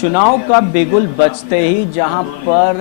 चुनाव का बिगुल बजते ही जहां पर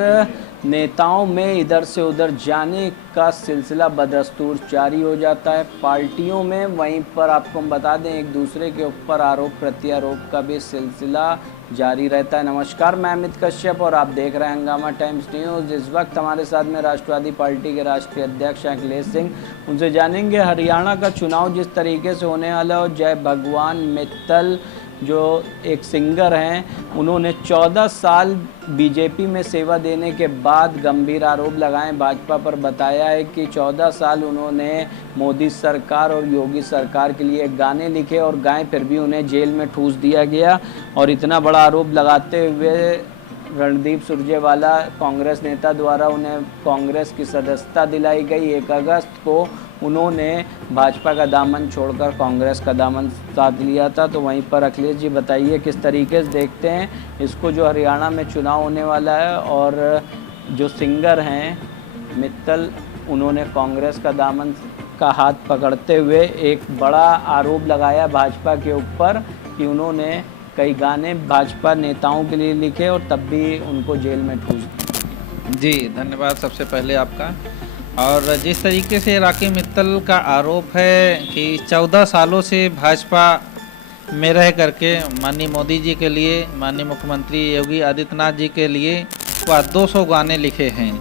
नेताओं में इधर से उधर जाने का सिलसिला बदस्तूर जारी हो जाता है पार्टियों में, वहीं पर आपको हम बता दें एक दूसरे के ऊपर आरोप प्रत्यारोप का भी सिलसिला जारी रहता है। नमस्कार, मैं अमित कश्यप और आप देख रहे हैं हंगामा टाइम्स न्यूज़। इस वक्त हमारे साथ में राष्ट्रवादी पार्टी के राष्ट्रीय अध्यक्ष अखिलेश सिंह, उनसे जानेंगे हरियाणा का चुनाव जिस तरीके से होने वाला है। और जय भगवान मित्तल जो एक सिंगर हैं, उन्होंने 14 साल बीजेपी में सेवा देने के बाद गंभीर आरोप लगाए भाजपा पर। बताया है कि 14 साल उन्होंने मोदी सरकार और योगी सरकार के लिए गाने लिखे और गाए, फिर भी उन्हें जेल में ठूस दिया गया। और इतना बड़ा आरोप लगाते हुए रणदीप सुरजेवाला कांग्रेस नेता द्वारा उन्हें कांग्रेस की सदस्यता दिलाई गई। 1 अगस्त को उन्होंने भाजपा का दामन छोड़कर कांग्रेस का दामन साध लिया था। तो वहीं पर अखिलेश जी बताइए किस तरीके से देखते हैं इसको, जो हरियाणा में चुनाव होने वाला है और जो सिंगर हैं मित्तल, उन्होंने कांग्रेस का दामन का हाथ पकड़ते हुए एक बड़ा आरोप लगाया भाजपा के ऊपर कि उन्होंने कई गाने भाजपा नेताओं के लिए लिखे और तब भी उनको जेल में ठूस दिया। जी धन्यवाद सबसे पहले आपका। और जिस तरीके से राकी मित्तल का आरोप है कि 14 सालों से भाजपा में रह करके माननीय मोदी जी के लिए, माननीय मुख्यमंत्री योगी आदित्यनाथ जी के लिए वह 200 गाने लिखे हैं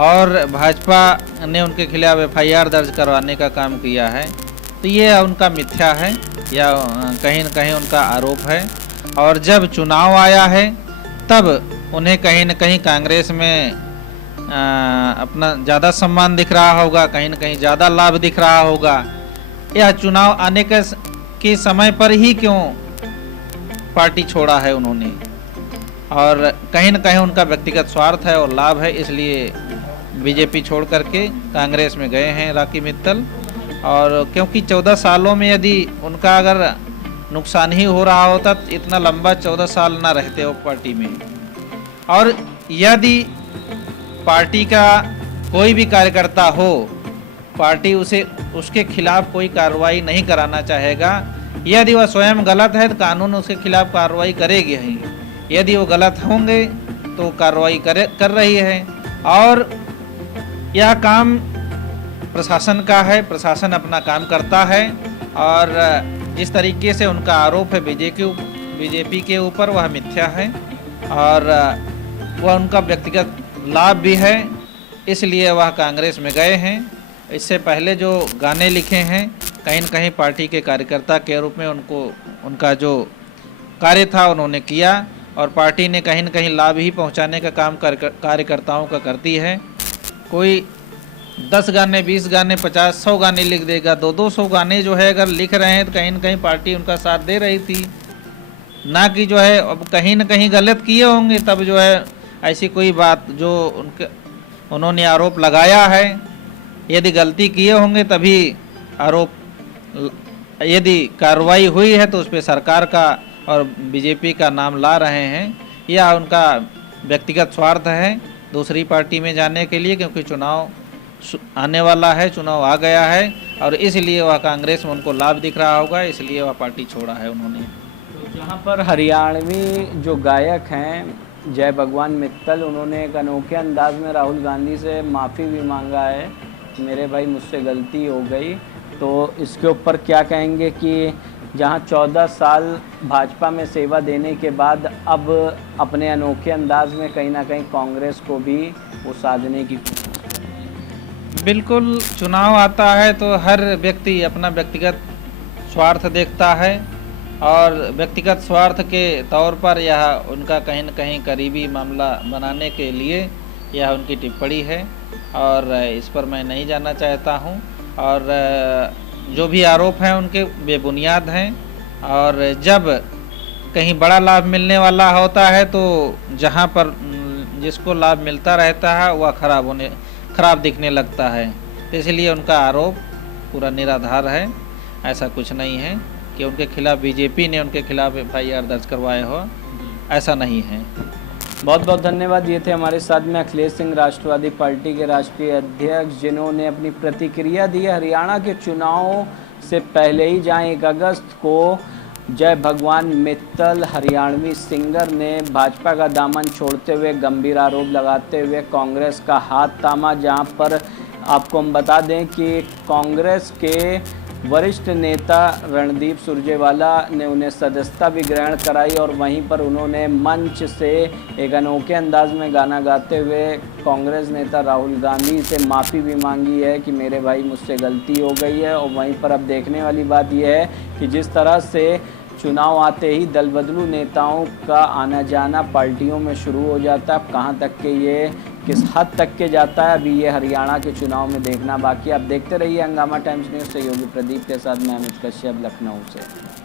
और भाजपा ने उनके खिलाफ FIR दर्ज करवाने का काम किया है, तो ये उनका मिथ्या है या कहीं न कहीं उनका आरोप है। और जब चुनाव आया है तब उन्हें कहीं न कहीं कांग्रेस में अपना ज़्यादा सम्मान दिख रहा होगा, कहीं न कहीं ज़्यादा लाभ दिख रहा होगा। यह चुनाव आने के समय पर ही क्यों पार्टी छोड़ा है उन्होंने, और कहीं न कहीं उनका व्यक्तिगत स्वार्थ है और लाभ है, इसलिए बीजेपी छोड़ करके कांग्रेस में गए हैं राकी मित्तल। और क्योंकि 14 सालों में यदि उनका अगर नुकसान ही हो रहा होता तो इतना लंबा 14 साल ना रहते वो पार्टी में। और यदि पार्टी का कोई भी कार्यकर्ता हो, पार्टी उसके खिलाफ कोई कार्रवाई नहीं कराना चाहेगा। यदि वह स्वयं गलत है तो कानून उसके खिलाफ कार्रवाई करेगी ही। यदि वो गलत होंगे तो कार्रवाई कर रही है। और यह काम प्रशासन का है, प्रशासन अपना काम करता है। और जिस तरीके से उनका आरोप है बीजेपी के ऊपर, वह मिथ्या है और वह उनका व्यक्तिगत लाभ भी है, इसलिए वह कांग्रेस में गए हैं। इससे पहले जो गाने लिखे हैं कहीं न कहीं पार्टी के कार्यकर्ता के रूप में उनका जो कार्य था उन्होंने किया, और पार्टी ने कहीं न कहीं लाभ ही पहुंचाने का काम कार्यकर्ताओं का करती है। कोई 10 गाने, 20 गाने, 50, 100 गाने लिख देगा, 200 गाने जो है अगर लिख रहे हैं तो कहीं न कहीं पार्टी उनका साथ दे रही थी, ना कि जो है अब कहीं न कहीं गलत किए होंगे तब जो है ऐसी कोई बात जो उन्होंने आरोप लगाया है। यदि गलती किए होंगे तभी आरोप, यदि कार्रवाई हुई है तो उस पर सरकार का और बीजेपी का नाम ला रहे हैं। यह उनका व्यक्तिगत स्वार्थ है दूसरी पार्टी में जाने के लिए, क्योंकि चुनाव आने वाला है, चुनाव आ गया है और इसलिए वह कांग्रेस में उनको लाभ दिख रहा होगा, इसलिए वह पार्टी छोड़ा है उन्होंने। तो जहाँ पर हरियाणवी जो गायक हैं जय भगवान मित्तल, उन्होंने एक अनोखे अंदाज में राहुल गांधी से माफ़ी भी मांगा है, मेरे भाई मुझसे गलती हो गई। तो इसके ऊपर क्या कहेंगे कि जहां 14 साल भाजपा में सेवा देने के बाद अब अपने अनोखे अंदाज में कहीं ना कहीं कांग्रेस को भी वो साधने की। बिल्कुल, चुनाव आता है तो हर व्यक्ति अपना व्यक्तिगत स्वार्थ देखता है और व्यक्तिगत स्वार्थ के तौर पर यह उनका कहीं न कहीं करीबी मामला बनाने के लिए यह उनकी टिप्पणी है और इस पर मैं नहीं जानना चाहता हूं। और जो भी आरोप हैं उनके बेबुनियाद हैं, और जब कहीं बड़ा लाभ मिलने वाला होता है तो जहां पर जिसको लाभ मिलता रहता है वह खराब दिखने लगता है। तो इसलिए उनका आरोप पूरा निराधार है, ऐसा कुछ नहीं है कि उनके खिलाफ बीजेपी ने उनके खिलाफ FIR दर्ज करवाए हो, ऐसा नहीं है। बहुत बहुत धन्यवाद। ये थे हमारे साथ में अखिलेश सिंह, राष्ट्रवादी पार्टी के राष्ट्रीय अध्यक्ष, जिन्होंने अपनी प्रतिक्रिया दी है हरियाणा के चुनाव से पहले ही, जहां 1 अगस्त को जय भगवान मित्तल हरियाणवी सिंगर ने भाजपा का दामन छोड़ते हुए गंभीर आरोप लगाते हुए कांग्रेस का हाथ थामा। जहां पर आपको हम बता दें कि कांग्रेस के वरिष्ठ नेता रणदीप सुरजेवाला ने उन्हें सदस्यता भी ग्रहण कराई और वहीं पर उन्होंने मंच से एक अनोखे अंदाज में गाना गाते हुए कांग्रेस नेता राहुल गांधी से माफ़ी भी मांगी है कि मेरे भाई मुझसे गलती हो गई है। और वहीं पर अब देखने वाली बात यह है कि जिस तरह से चुनाव आते ही दल बदलू नेताओं का आना जाना पार्टियों में शुरू हो जाता है। अब कहाँ तक के ये किस हद तक के जाता है अभी ये हरियाणा के चुनाव में देखना बाकी। आप देखते रहिए हंगामा टाइम्स न्यूज़। सहयोगी प्रदीप के साथ मैं अमित कश्यप, लखनऊ से।